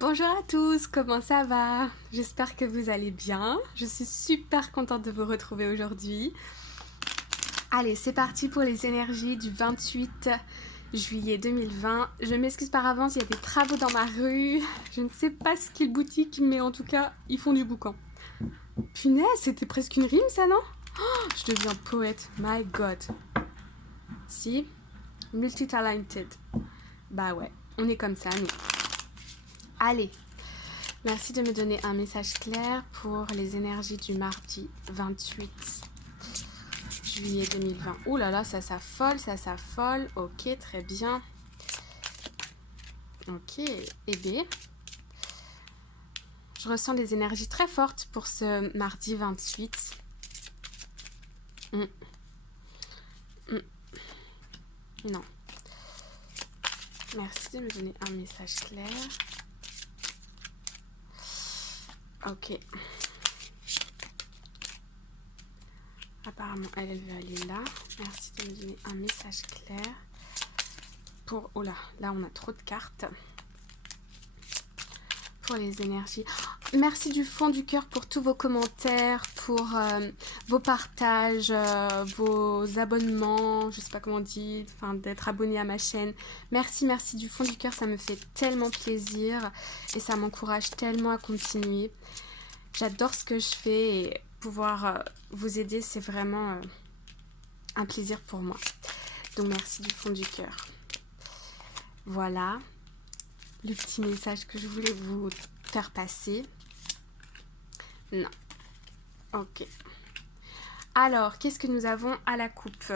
Bonjour à tous, comment ça va? J'espère que vous allez bien. Je suis super contente de vous retrouver aujourd'hui. Allez, c'est parti pour les énergies du 28 juillet 2020. Je m'excuse par avance, il y a des travaux dans ma rue. Je ne sais pas ce qu'est le boutique, mais en tout cas, ils font du boucan. Punaise, c'était presque une rime ça, non? Je deviens poète, my god. Si, multi-talented. Bah ouais, on est comme ça, nous. Allez, merci de me donner un message clair pour les énergies du mardi 28 juillet 2020. Ouh là là, ça s'affole, ça s'affole. Ok, très bien. Ok, et B. Je ressens des énergies très fortes pour ce mardi 28. Non. Merci de me donner un message clair. Ok. Apparemment, elle veut aller là. Merci de me donner un message clair. Pour... Oh là, là on a trop de cartes. Pour les énergies. Merci du fond du cœur pour tous vos commentaires, pour vos partages, vos abonnements, je sais pas comment on dit, enfin d'être abonné à ma chaîne. Merci, merci du fond du cœur, ça me fait tellement plaisir et ça m'encourage tellement à continuer. J'adore ce que je fais et pouvoir vous aider, c'est vraiment un plaisir pour moi. Donc merci du fond du cœur. Voilà le petit message que je voulais vous faire passer. Non. Ok. Alors, qu'est-ce que nous avons à la coupe?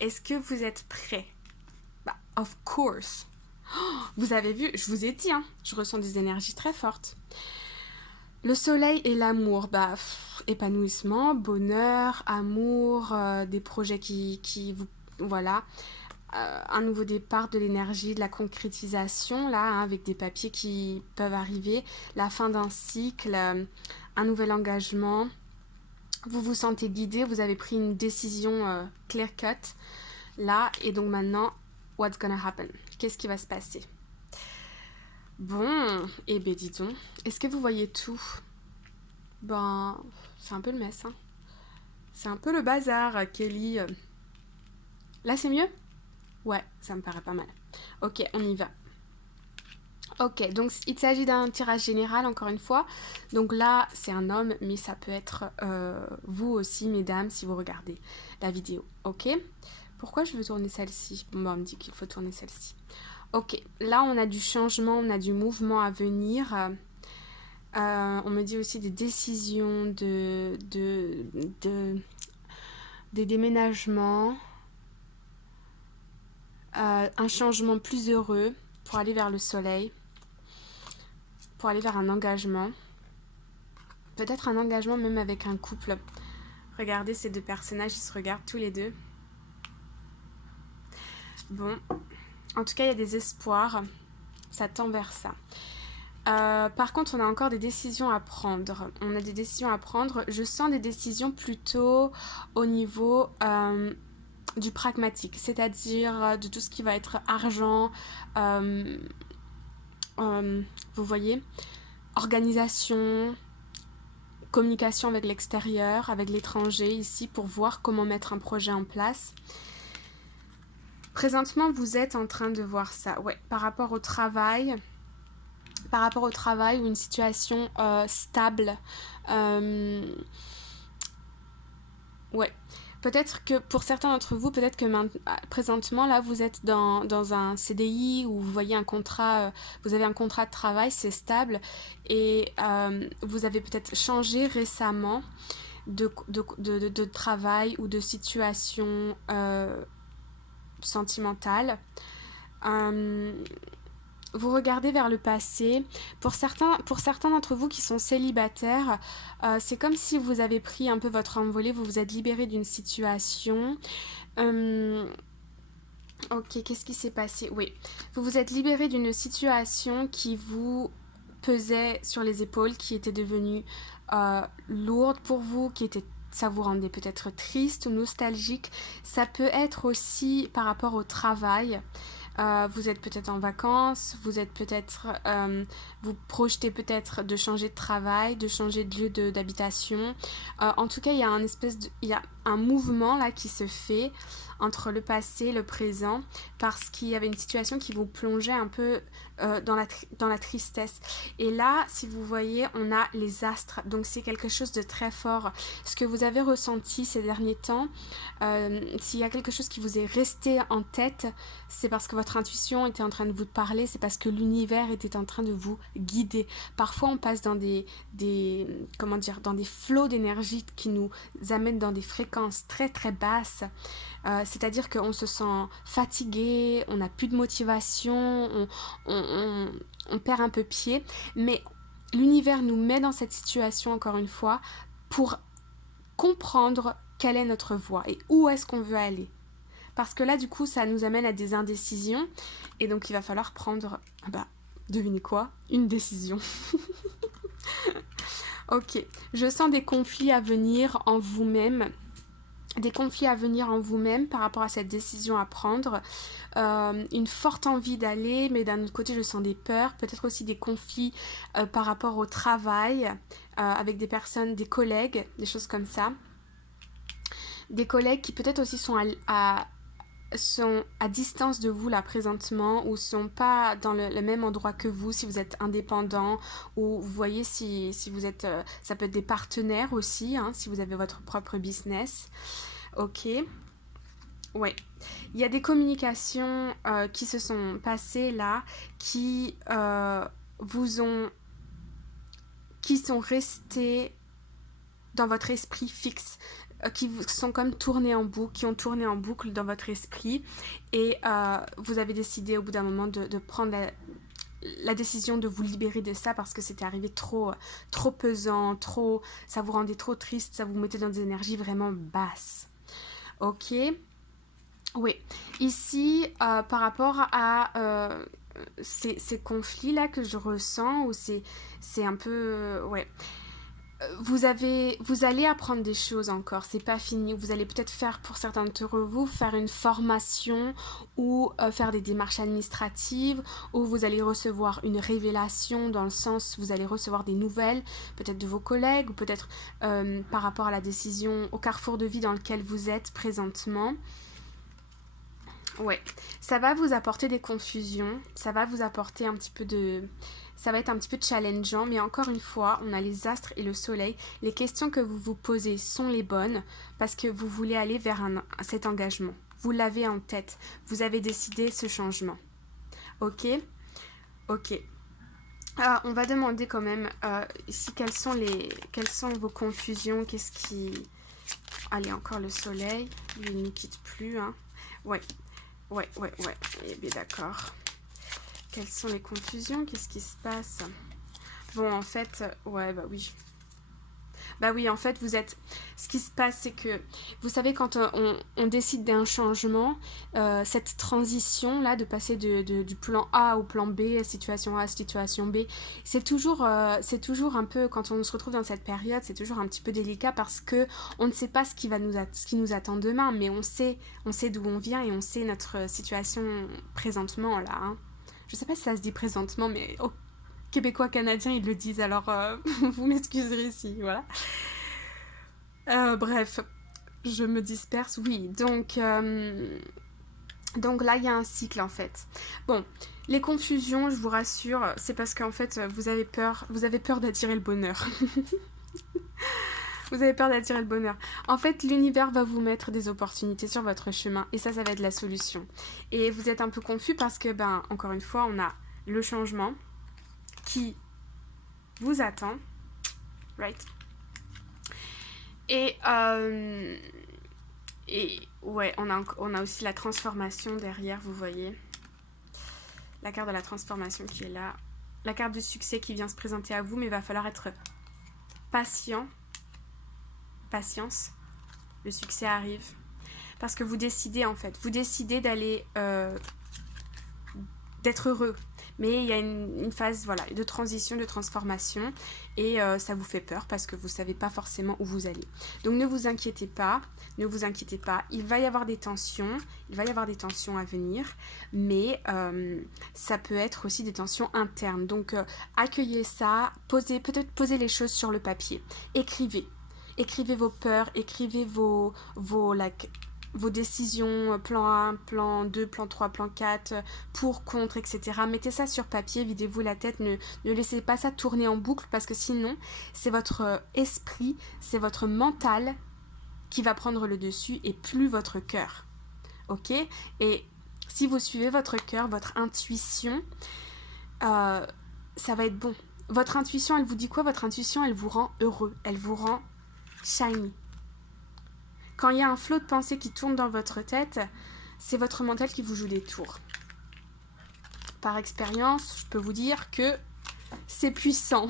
Est-ce que vous êtes prêts? Bah, of course. Oh, vous avez vu, je vous ai dit, hein, je ressens des énergies très fortes. Le soleil et l'amour, bah, épanouissement, bonheur, amour, des projets qui vous... Voilà. Un nouveau départ, de l'énergie, de la concrétisation, là, hein, avec des papiers qui peuvent arriver, la fin d'un cycle, un nouvel engagement. Vous vous sentez guidé, vous avez pris une décision clear-cut, là, et donc maintenant, what's gonna happen? Qu'est-ce qui va se passer? Bon, eh ben dis donc, est-ce que vous voyez tout? Ben, c'est un peu le mess, hein. C'est un peu le bazar, Kelly. Là, c'est mieux? Ouais, ça me paraît pas mal. Ok, on y va. Ok, donc il s'agit d'un tirage général, encore une fois. Donc là, c'est un homme, mais ça peut être vous aussi, mesdames, si vous regardez la vidéo. Ok? Pourquoi je veux tourner celle-ci? Bon, on me dit qu'il faut tourner celle-ci. Ok, là, on a du changement, on a du mouvement à venir. On me dit aussi des décisions, des déménagements. Un changement plus heureux pour aller vers le soleil, pour aller vers un engagement, peut-être un engagement même avec un couple. Regardez ces deux personnages, ils se regardent tous les deux. Bon, en tout cas il y a des espoirs, ça tend vers ça. Par contre on a encore des décisions à prendre, je sens des décisions plutôt au niveau du pragmatique, c'est-à-dire de tout ce qui va être argent, vous voyez, organisation, communication avec l'extérieur, avec l'étranger ici pour voir comment mettre un projet en place. Présentement, vous êtes en train de voir ça, ouais, par rapport au travail ou une situation stable. Ouais. Peut-être que pour certains d'entre vous, peut-être que présentement, là, vous êtes dans un CDI ou vous voyez un contrat, vous avez un contrat de travail, c'est stable et vous avez peut-être changé récemment de travail ou de situation sentimentale. Vous regardez vers le passé. Pour certains d'entre vous qui sont célibataires, c'est comme si vous avez pris un peu votre envolée, vous vous êtes libéré d'une situation. Ok, qu'est-ce qui s'est passé? Oui, vous vous êtes libéré d'une situation qui vous pesait sur les épaules, qui était devenue lourde pour vous, ça vous rendait peut-être triste ou nostalgique. Ça peut être aussi par rapport au travail. Vous êtes peut-être en vacances, vous projetez peut-être de changer de travail, de changer de lieu d'habitation. En tout cas, il y a un mouvement là qui se fait entre le passé et le présent parce qu'il y avait une situation qui vous plongeait un peu dans la tristesse. Et là, si vous voyez, on a les astres. Donc c'est quelque chose de très fort. Ce que vous avez ressenti ces derniers temps, s'il y a quelque chose qui vous est resté en tête, c'est parce que votre intuition était en train de vous parler, c'est parce que l'univers était en train de vous guider. Parfois, on passe dans dans des flots d'énergie qui nous amènent dans des fréquences très très basses. C'est-à-dire qu'on se sent fatigué, on n'a plus de motivation, on perd un peu pied. Mais l'univers nous met dans cette situation, encore une fois, pour comprendre quelle est notre voie et où est-ce qu'on veut aller. Parce que là, du coup, ça nous amène à des indécisions. Et donc, il va falloir prendre, devinez quoi? Une décision. Ok, je sens des conflits à venir en vous-même. Des conflits à venir en vous-même par rapport à cette décision à prendre. Une forte envie d'aller, mais d'un autre côté, je sens des peurs. Peut-être aussi des conflits par rapport au travail, avec des personnes, des collègues, des choses comme ça. Des collègues qui peut-être aussi sont à distance de vous là présentement ou sont pas dans le même endroit que vous si vous êtes indépendant ou vous voyez si vous êtes ça peut être des partenaires aussi hein, si vous avez votre propre business. Ok, ouais, il y a des communications qui se sont passées là qui qui sont restées dans votre esprit fixe, qui sont comme tournés en boucle, qui ont tourné en boucle dans votre esprit et vous avez décidé au bout d'un moment de prendre la décision de vous libérer de ça parce que c'était arrivé trop pesant, ça vous rendait trop triste, ça vous mettait dans des énergies vraiment basses. Ok, oui. Ici, par rapport à ces conflits-là que je ressens, ou c'est un peu... ouais. Vous allez apprendre des choses encore, c'est pas fini. Vous allez peut-être faire, pour certains d'entre vous, faire une formation ou faire des démarches administratives, ou vous allez recevoir une révélation dans le sens où vous allez recevoir des nouvelles, peut-être de vos collègues, ou peut-être par rapport à la décision, au carrefour de vie dans lequel vous êtes présentement. Ouais, ça va vous apporter des confusions, ça va vous apporter un petit peu de... Ça va être un petit peu challengeant, mais encore une fois, on a les astres et le soleil. Les questions que vous vous posez sont les bonnes parce que vous voulez aller vers cet engagement. Vous l'avez en tête, vous avez décidé ce changement. Ok? Ok. On va demander quand même ici quelles sont vos confusions, qu'est-ce qui... Allez, encore le soleil, il ne nous quitte plus, hein. Ouais. Eh bien d'accord. Quelles sont les confusions? Qu'est-ce qui se passe? Bon, en fait, ouais, bah oui. Bah oui, en fait, ce qui se passe, c'est que, vous savez, quand on décide d'un changement, cette transition-là, de passer du plan A au plan B, situation A, situation B, c'est toujours un peu, quand on se retrouve dans cette période, c'est toujours un petit peu délicat parce que on ne sait pas ce qui nous attend demain, mais on sait d'où on vient et on sait notre situation présentement, là, hein. Je sais pas si ça se dit présentement, mais aux Québécois canadiens, ils le disent, alors vous m'excuserez si, voilà. Bref, je me disperse, oui. Donc là, il y a un cycle, en fait. Bon, les confusions, je vous rassure, c'est parce qu'en fait, vous avez peur d'attirer le bonheur. Vous avez peur d'attirer le bonheur. En fait, l'univers va vous mettre des opportunités sur votre chemin et ça va être la solution. Et vous êtes un peu confus parce que, encore une fois, on a le changement qui vous attend, right? Et ouais, on a aussi la transformation derrière, vous voyez. La carte de la transformation qui est là. La carte du succès qui vient se présenter à vous, mais il va falloir être patient. Patience, le succès arrive parce que vous décidez en fait, vous décidez d'aller d'être heureux, Mais il y a une phase voilà, de transition, de transformation et ça vous fait peur parce que vous ne savez pas forcément où vous allez. Donc ne vous inquiétez pas, il va y avoir des tensions, à venir, mais ça peut être aussi des tensions internes. Donc accueillez ça, peut-être posez les choses sur le papier, écrivez vos peurs, écrivez vos décisions, plan 1, plan 2, plan 3, plan 4, pour, contre, etc. Mettez ça sur papier, videz-vous la tête, ne laissez pas ça tourner en boucle parce que sinon, c'est votre esprit, c'est votre mental qui va prendre le dessus et plus votre cœur. Ok? Et si vous suivez votre cœur, votre intuition, ça va être bon. Votre intuition, elle vous dit quoi? Votre intuition, elle vous rend heureux, elle vous rend shiny. Quand il y a un flot de pensées qui tourne dans votre tête, c'est votre mental qui vous joue des tours. Par expérience, je peux vous dire que c'est puissant.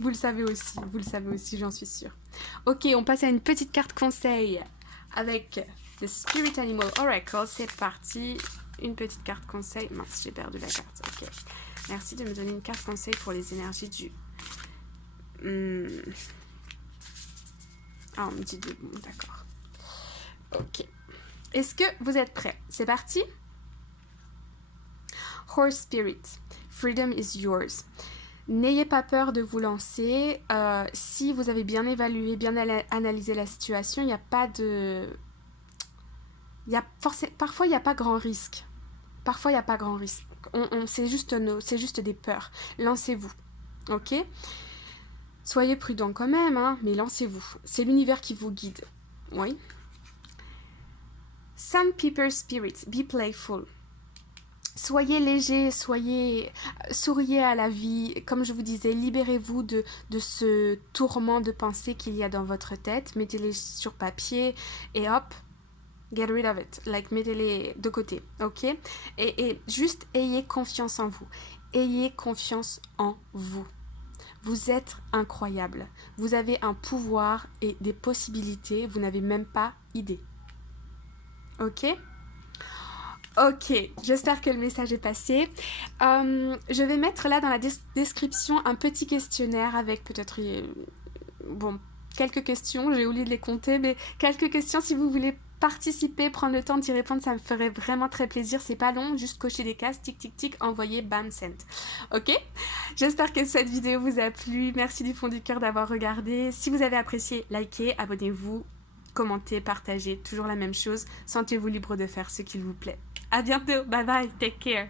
Vous le savez aussi, j'en suis sûre. Ok, on passe à une petite carte conseil avec The Spirit Animal Oracle. C'est parti. Une petite carte conseil. Mince, j'ai perdu la carte. Ok. Merci de me donner une carte conseil pour les énergies du... Ah, on me dit de... Bon, d'accord. Ok. Est-ce que vous êtes prêts? C'est parti? Horse Spirit. Freedom is yours. N'ayez pas peur de vous lancer. Si vous avez bien évalué, bien analysé la situation, il n'y a pas de... Parfois, il n'y a pas grand risque. C'est juste des peurs. Lancez-vous. Ok? Soyez prudent quand même, hein, mais lancez-vous. C'est l'univers qui vous guide. Oui. Sandpiper Spirit. Be playful. Soyez léger, souriez à la vie. Comme je vous disais, libérez-vous de ce tourment de pensée qu'il y a dans votre tête. Mettez-les sur papier et hop, get rid of it. Mettez-les de côté, ok? Et juste ayez confiance en vous. Ayez confiance en vous. Vous êtes incroyable. Vous avez un pouvoir et des possibilités. Vous n'avez même pas idée. Ok? Ok, j'espère que le message est passé. Je vais mettre là dans la description un petit questionnaire avec peut-être quelques questions. J'ai oublié de les compter, mais quelques questions si vous voulez participer, prendre le temps d'y répondre, ça me ferait vraiment très plaisir. C'est pas long, juste cocher des cases, tic tic tic, envoyer, bam, send. Ok? J'espère que cette vidéo vous a plu. Merci du fond du cœur d'avoir regardé. Si vous avez apprécié, likez, abonnez-vous, commentez, partagez, toujours la même chose. Sentez-vous libre de faire ce qu'il vous plaît. À bientôt, bye bye, take care.